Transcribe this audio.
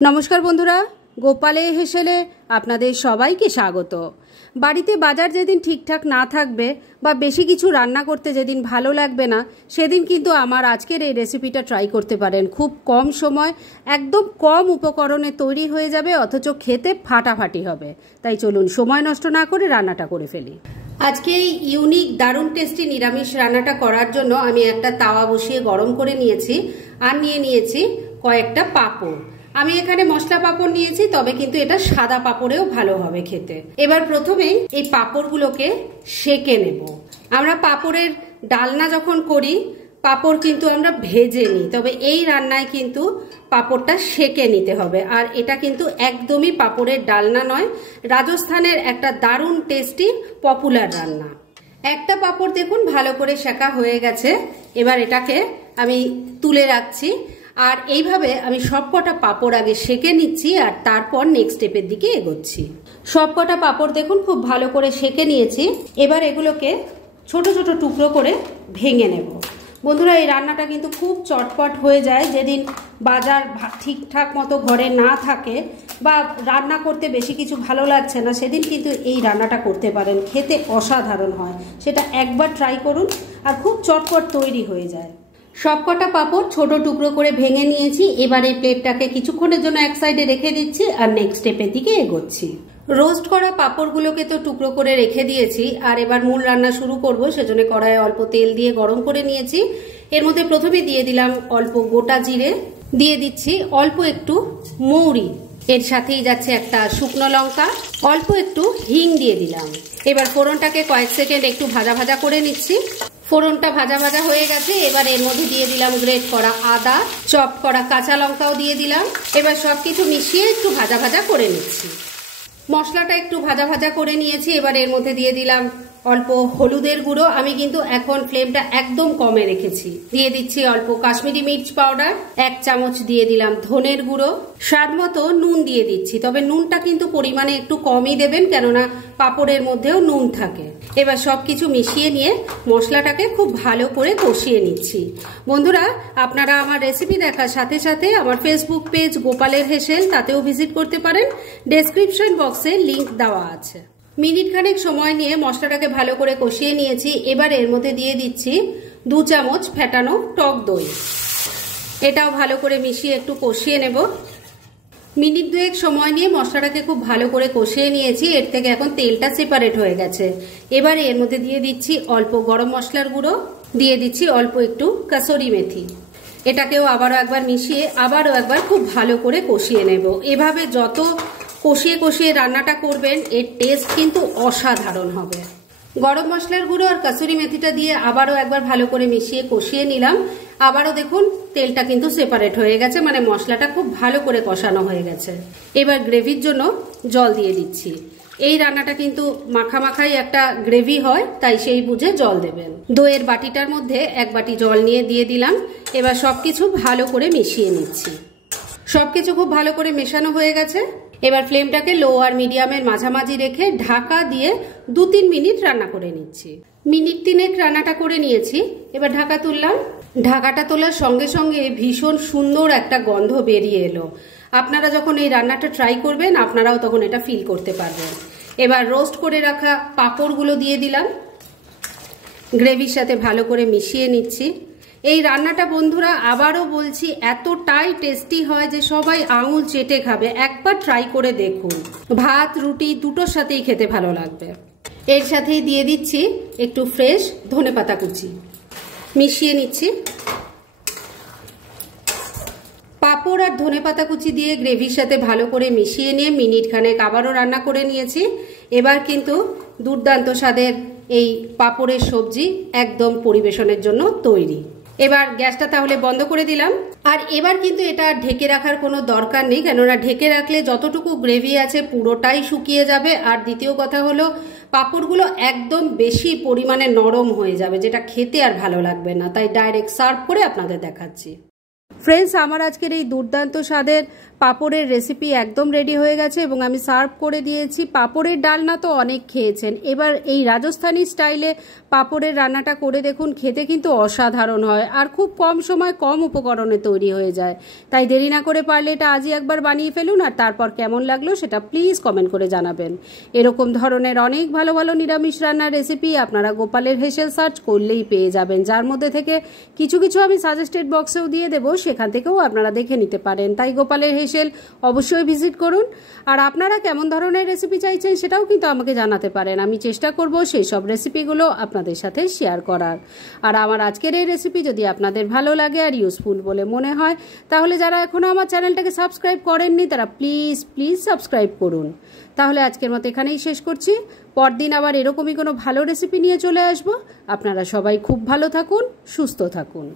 নমস্কার বন্ধুরা, গোপালে হেসেলে আপনাদের সবাইকে স্বাগত। বাড়িতে বাজার যেদিন ঠিকঠাক না থাকবে বা বেশি কিছু রান্না করতে যেদিন ভালো লাগবে না, সেদিন কিন্তু আমার আজকের এই রেসিপিটা ট্রাই করতে পারেন। খুব কম সময়, একদম কম উপকরণে তৈরি হয়ে যাবে, অথচ খেতে ফাটাফাটি হবে। তাই চলুন সময় নষ্ট না করে রান্নাটা করে ফেলি। আজকে এই ইউনিক দারুণ টেস্টি নিরামিষ রান্নাটা করার জন্য আমি একটা তাওয়া বসিয়ে গরম করে নিয়েছি আর নিয়ে নিয়েছি কয়েকটা পাঁপড়। আমি এখানে মশলা পাঁপড় নিয়েছি, তবে কিন্তু এটা সাদা পাঁপড়েও ভালো হবে খেতে। এবার প্রথমেই এই পাঁপড়গুলোকে সেকে নেব। আমরা পাঁপড়ের ডালনা যখন করি, পাঁপড় কিন্তু আমরা ভেজে নিই, তবে এই রান্নায় কিন্তু পাঁপড়টা সেকে নিতে হবে। আর এটা কিন্তু একদমই পাঁপড়ের ডালনা নয়, রাজস্থানের একটা দারুণ টেস্টি পপুলার রান্না। একটা পাঁপড় দেখুন ভালো করে সেকা হয়ে গেছে। এবার এটাকে আমি তুলে রাখছি। আর এইভাবে আমি সবকটা পাঁপড় আগে সেকে নিচ্ছি আর তারপর নেক্সট স্টেপের দিকে এগোচ্ছি। সবকটা পাঁপড় দেখুন খুব ভালো করে সেকে নিয়েছি। এবার এগুলোকে ছোট ছোট টুকরো করে ভেঙে নেব। বন্ধুরা, এই রান্নাটা কিন্তু খুব চটপট হয়ে যায়। যেদিন বাজার ঠিকঠাক মতো ঘরে না থাকে বা রান্না করতে বেশি কিছু ভালো লাগছে না, সেদিন কিন্তু এই রান্নাটা করতে পারেন। খেতে অসাধারণ হয়। সেটা একবার ট্রাই করুন আর খুব চটপট তৈরি হয়ে যায়। সবকটা পাঁপড় ছোট টুকরো করে ভেঙে নিয়েছি। এবার এই প্লেটটাকে কিছুক্ষণের জন্য এক সাইডে রেখে দিচ্ছি আর নেক্সট স্টেপের দিকে এগোচ্ছি। রোস্ট করা পাঁপড়গুলোকে তো টুকরো করে রেখে দিয়েছি, আর এবার মূল রান্না শুরু করব। সেজন্য কড়াইয়ে অল্প তেল দিয়ে গরম করে নিয়েছি। এর মধ্যে প্রথমে দিয়ে দিলাম অল্প গোটা জিরে, দিয়ে দিচ্ছি অল্প একটু মৌরি, এর সাথেই যাচ্ছে একটা শুকনো লঙ্কা, অল্প একটু হিং দিয়ে দিলাম। এবার ফোড়নটাকে কয়েক সেকেন্ড একটু ভাজা ভাজা করে নিচ্ছি। ফোড়নটা ভাজা ভাজা হয়ে গেছে। এবার এর মধ্যে দিয়ে দিলাম গ্রেট করা আদা, চপ করা কাঁচা লঙ্কাও দিয়ে দিলাম। এবার সবকিছু মিশিয়ে একটু ভাজা ভাজা করে নিচ্ছি। মশলাটা একটু ভাজা ভাজা করে নিয়েছি। এবার এর মধ্যে দিয়ে দিলাম অল্প হলুদের গুঁড়ো। আমি কিন্তু এখন ফ্লেমটা একদম কমে রেখেছি। দিয়ে দিচ্ছি অল্প কাশ্মীরি মির্চ পাউডার, 1 চামচ দিয়ে দিলাম ধনের গুঁড়ো, স্বাদ মতো নুন দিয়ে দিচ্ছি। তবে নুনটা কিন্তু পরিমাণে একটু কমই দেবেন, কেননা পাঁপড়ের মধ্যেও নুন থাকে। এবার সবকিছু মিশিয়ে নিয়ে মশলাটাকে খুব ভালো করে কষিয়ে নিচ্ছি। বন্ধুরা, আপনারা আমার রেসিপি দেখার সাথে সাথে আমার ফেসবুক পেজ গোপালের হেসেল, তাতেও ভিজিট করতে পারেন। ডেসক্রিপশন বক্সে লিংক দেওয়া আছে। মিনিট খানেক সময় নিয়ে মশলাটাকে ভালো করে কষিয়ে নিয়েছি। এবার এর মধ্যে দিয়ে দিচ্ছি 2 চামচ ফেটানো টক দই। এটাও ভালো করে মিশিয়ে একটু কষিয়ে নেব। মিনিট 2 সময় নিয়ে মশলাটাকে খুব ভালো করে কষিয়ে নিয়েছি। এর থেকে এখন তেলটা সেপারেট হয়ে গেছে। এবার এর মধ্যে দিয়ে দিচ্ছি অল্প গরম মশলার গুঁড়ো, দিয়ে দিচ্ছি অল্প একটু কাসুরি মেথি। এটাকেও আবারও একবার মিশিয়ে আবারও একবার খুব ভালো করে কষিয়ে নেব। এভাবে যত কষিয়ে কষিয়ে রান্নাটা করবেন, এর টেস্ট কিন্তু অসাধারণ হবে। গরম মশলার গুঁড়ো আর কাসুরি মেথিটা দিয়ে আবারও একবার ভালো করে মিশিয়ে কষিয়ে নিলাম। আবারও দেখুন তেলটা কিন্তু সেপারেট হয়ে গেছে, মানে মশলাটা খুব ভালো করে কষানো হয়ে গেছে। এবার গ্রেভির জন্য জল দিয়ে দিচ্ছি। এই রান্নাটা কিন্তু মাখা মাখাই একটা গ্রেভি হয়, তাই সেই বুঝে জল দেবেন। দইয়ের বাটিটার মধ্যে 1 বাটি জল নিয়ে দিয়ে দিলাম। এবার সবকিছু ভালো করে মিশিয়ে নিচ্ছি। সবকিছু খুব ভালো করে মেশানো হয়ে গেছে। এবার ফ্লেমটাকে লো আর মিডিয়ামের মাঝামাঝি রেখে ঢাকা দিয়ে 2-3 মিনিট রান্না করে নিচ্ছি। মিনিট 3 রান্নাটা করে নিয়েছি। এবার ঢাকা তুললাম। ঢাকাটা তোলার সঙ্গে সঙ্গে ভীষণ সুন্দর একটা গন্ধ বেরিয়ে এলো। আপনারা যখন এই রান্নাটা ট্রাই করবেন, আপনারাও তখন এটা ফিল করতে পারবেন। এবার রোস্ট করে রাখা পাঁপড়গুলো দিয়ে দিলাম। গ্রেভির সাথে ভালো করে মিশিয়ে নিচ্ছি। এই রান্নাটা বন্ধুরা আবারও বলছি, এতটাই টেস্টি হয় যে সবাই আঙুল চেটে খাবে। একবার ট্রাই করে দেখুন। ভাত রুটি দুটোর সাথেই খেতে ভালো লাগবে। এর সাথেই দিয়ে দিচ্ছি একটু ফ্রেশ ধনেপাতা কুচি, মিশিয়ে নিচ্ছি। পাঁপড় আর ধনেপাতা কুচি দিয়ে গ্রেভির সাথে ভালো করে মিশিয়ে নিয়ে মিনিট খানেক আবারও রান্না করে নিয়েছি। এবার কিন্তু দুর্দান্ত স্বাদের এই পাঁপড়ের সবজি একদম পরিবেশনের জন্য তৈরি। এবার গ্যাসটা তাহলে বন্ধ করে দিলাম। আর এবার কিন্তু এটা ঢেকে রাখার কোনো দরকার নেই, কেননা ঢেকে রাখলে যতটুকু গ্রেভি আছে পুরোটাই শুকিয়ে যাবে। আর দ্বিতীয় কথা হলো, পাঁপড়গুলো একদম বেশি পরিমাণে নরম হয়ে যাবে, যেটা খেতে আর ভালো লাগবে না। তাই ডাইরেক্ট সার্ভ করে আপনাদের দেখাচ্ছি। ফ্রেন্ডস, আমার আজকের এই দুর্দান্ত স্বাদের পাঁপড়ের রেসিপি একদম রেডি হয়ে গেছে এবং আমি সার্ভ করে দিয়েছি। পাঁপড়ের ডালনা তো অনেক খেয়েছেন, এবার এই রাজস্থানি স্টাইলে পাঁপড়ের রান্নাটা করে দেখুন, খেতে কিন্তু অসাধারণ হয় আর খুব কম সময় কম উপকরণে তৈরি হয়ে যায়। তাই দেরি না করে পারলে এটা আজই একবার বানিয়ে ফেলুন, আর তারপর কেমন লাগলো সেটা প্লিজ কমেন্ট করে জানাবেন। এরকম ধরনের অনেক ভালো ভালো নিরামিষ রান্নার রেসিপি আপনারা গোপালের হেসেল সার্চ করলেই পেয়ে যাবেন, যার মধ্যে থেকে কিছু কিছু আমি সাজেস্টেড বক্সেও দিয়ে দেবো, সেখান থেকেও আপনারা দেখে নিতে পারেন। তাই গোপালের হেসেল অবশ্যই ভিজিট করুন। আর আপনারা কেমন ধরনের রেসিপি চাইছেন সেটাও কিন্তু আমাকে জানাতে পারেন, আমি চেষ্টা করব সেই সব রেসিপিগুলো আপনাদের সাথে শেয়ার করার। আর আমার আজকের এই রেসিপি যদি আপনাদের ভালো লাগে আর ইউজফুল বলে মনে হয়, তাহলে যারা এখনও আমার চ্যানেলটাকে সাবস্ক্রাইব করেননি তারা প্লিজ প্লিজ সাবস্ক্রাইব করুন। তাহলে আজকের মতো এখানেই শেষ করছি, পরদিন আবার এরকমই কোনো ভালো রেসিপি নিয়ে চলে আসবো। আপনারা সবাই খুব ভালো থাকুন, সুস্থ থাকুন।